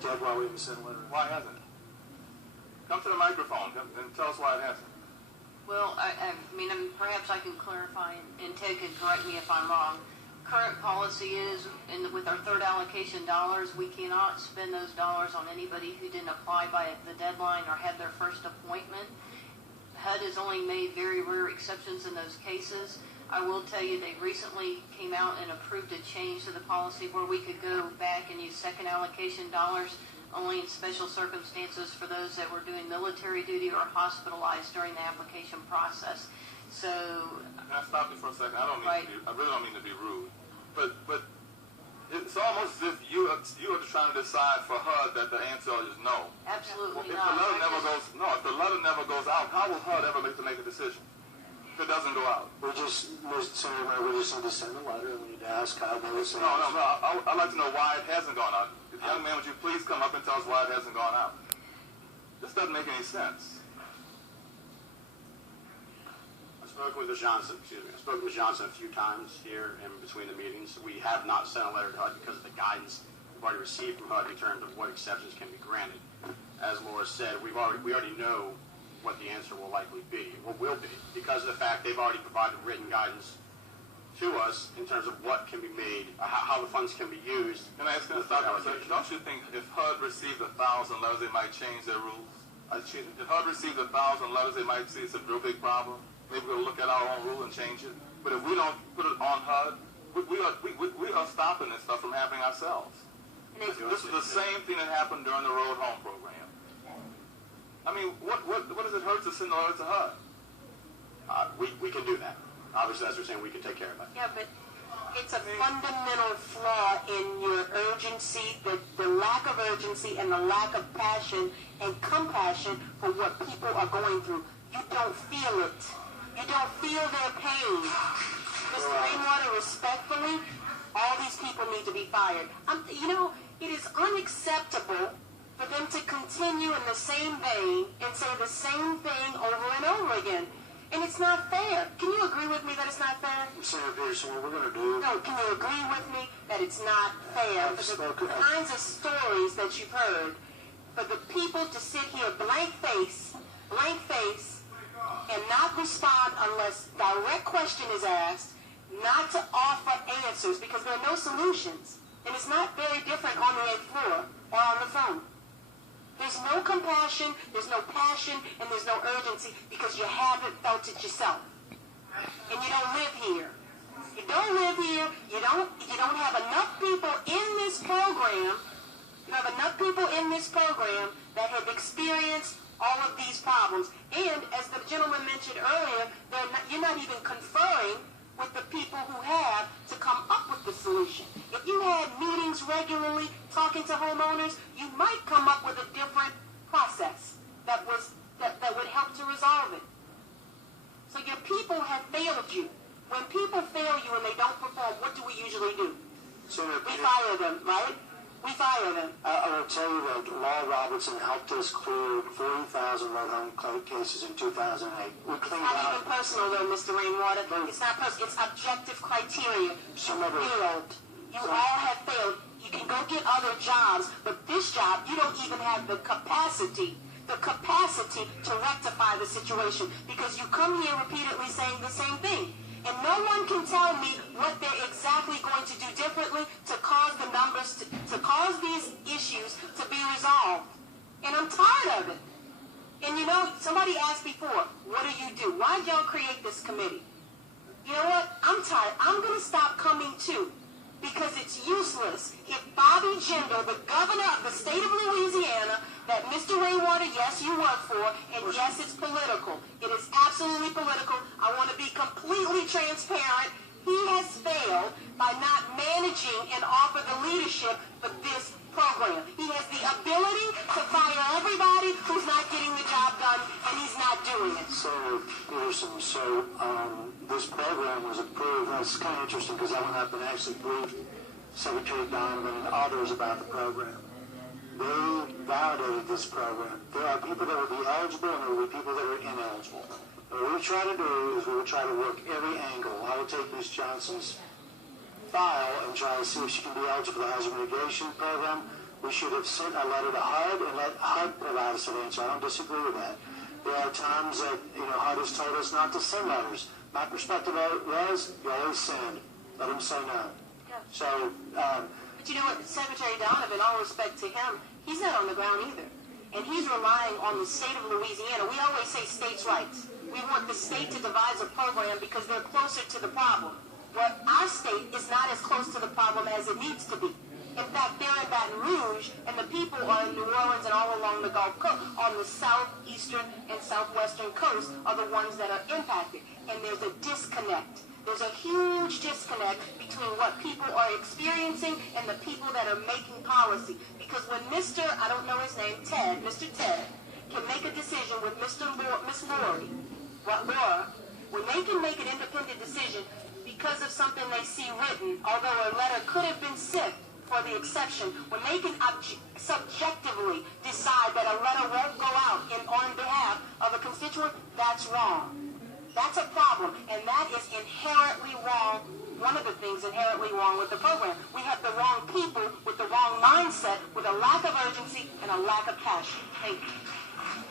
Ted, why we haven't sent a letter? Why hasn't it? Come to the microphone and tell us why it hasn't. Well, I mean, perhaps I can clarify, and Ted can correct me if I'm wrong. Current policy is, with our third allocation dollars, we cannot spend those dollars on anybody who didn't apply by the deadline or had their first appointment. HUD has only made very rare exceptions in those cases. I will tell you they recently came out and approved a change to the policy where we could go back and use second allocation dollars only in special circumstances for those that were doing military duty or hospitalized during the application process. So, can I stop you for a second? I really don't mean to be rude, but it's almost as if you are trying to decide for HUD that the answer is no. Absolutely if not. If the letter never goes out, how will HUD ever make a decision if it doesn't go out? We just need to send a letter and we need to ask HUD. No. I'd like to know why it hasn't gone out. Young man, would you please come up and tell us why it hasn't gone out? This doesn't make any sense. I've spoken with Ms. Johnson a few times here in between the meetings. We have not sent a letter to HUD because of the guidance we've already received from HUD in terms of what exceptions can be granted. As Laura said, we already know what the answer will likely be, or will be, because of the fact they've already provided written guidance to us in terms of what can be made, how the funds can be used. Can I ask you a question? Don't you think if HUD received 1,000 letters, they might change their rules? If HUD received 1,000 letters, they might see it's a real big problem. Maybe we'll look at our own rule and change it. But if we don't put it on HUD, we are stopping this stuff from happening ourselves. This is the same thing that happened during the Road Home program. I mean, what does it hurt to send a letter to HUD? We can do that. Obviously, as we're saying, we can take care of it. Yeah, but it's a fundamental flaw in your urgency, the lack of urgency and the lack of passion and compassion for what people are going through. You don't feel it. You don't feel their pain. Mr. Rainwater, respectfully, all these people need to be fired. It is unacceptable for them to continue in the same vein and say the same thing over and over again. And it's not fair. Can you agree with me that it's not fair? Senator Peterson, what we're going to do... No, can you agree with me that it's not fair for the kinds of stories that you've heard, for the people to sit here blank face, and not respond unless direct question is asked, not to offer answers because there are no solutions. And it's not very different on the 8th floor or on the phone. There's no compassion, there's no passion, and there's no urgency because you haven't felt it yourself. And you don't live here. You don't live here. You don't have enough people in this program. You have enough people in this program that have experienced all of these problems. And as the gentleman mentioned earlier, you're not even conferring with the people who have to come up with the solution. If you had meetings regularly talking to homeowners, you might come up with a different process that would help to resolve it. So your people have failed you. When people fail you and they don't perform, what do we usually do? We fire them, right? We fire them. I will tell you that Law Robertson helped us clear 40,000 road home cases in 2008. We cleaned out... It's not even personal, though, Mr. Rainwater. It's not personal. It's objective criteria. You failed. You all have failed. You can go get other jobs, but this job, you don't even have the capacity to rectify the situation because you come here repeatedly saying the same thing. And no one can tell me what they're exactly going to do differently to cause the numbers, to cause these issues to be resolved. And I'm tired of it. And somebody asked before, what do? Why did y'all create this committee? You know what? I'm tired. I'm going to stop coming too. Because it's useless. If Bobby Jindal, the governor of the state of Louisiana, that Mr. Rainwater, yes, you work for, and yes, it's political. It is absolutely political. I want to be completely transparent. He has failed by not managing and offer the leadership for this program. He has the ability to fire everybody who's not getting the job done, and he's not doing it. Senator Peterson, this program was approved. That's kind of interesting because I went up and actually briefed Secretary Donovan and others about the program. They validated this program. There are people that will be eligible and there will be people that are ineligible. What we try to do is we will try to work every angle. I will take Ms. Johnson's file and try to see if she can be eligible for the hazard mitigation program. We should have sent a letter to HUD and let HUD provide us an answer. I don't disagree with that. There are times that, HUD has told us not to send letters. My perspective was, you always send. Let them say no. Yeah. So, But you know what, Secretary Donovan, all respect to him, he's not on the ground either. And he's relying on the state of Louisiana. We always say states' rights. We want the state to devise a program because they're closer to the problem. Well, our state is not as close to the problem as it needs to be. In fact, they're in Baton Rouge, and the people are in New Orleans and all along the Gulf Coast. On the southeastern and southwestern coast are the ones that are impacted. And there's a disconnect. There's a huge disconnect between what people are experiencing and the people that are making policy. Because when Mr., I don't know his name, Mr. Ted, can make a decision with Miss Laura, when they can make an independent decision because of something they see written, although a letter could have been sent for the exception, when they can subjectively decide that a letter won't go out on behalf of a constituent, that's wrong. That's a problem, and that is inherently wrong. One of the things inherently wrong with the program. We have the wrong people with the wrong mindset, with a lack of urgency and a lack of passion. Thank you.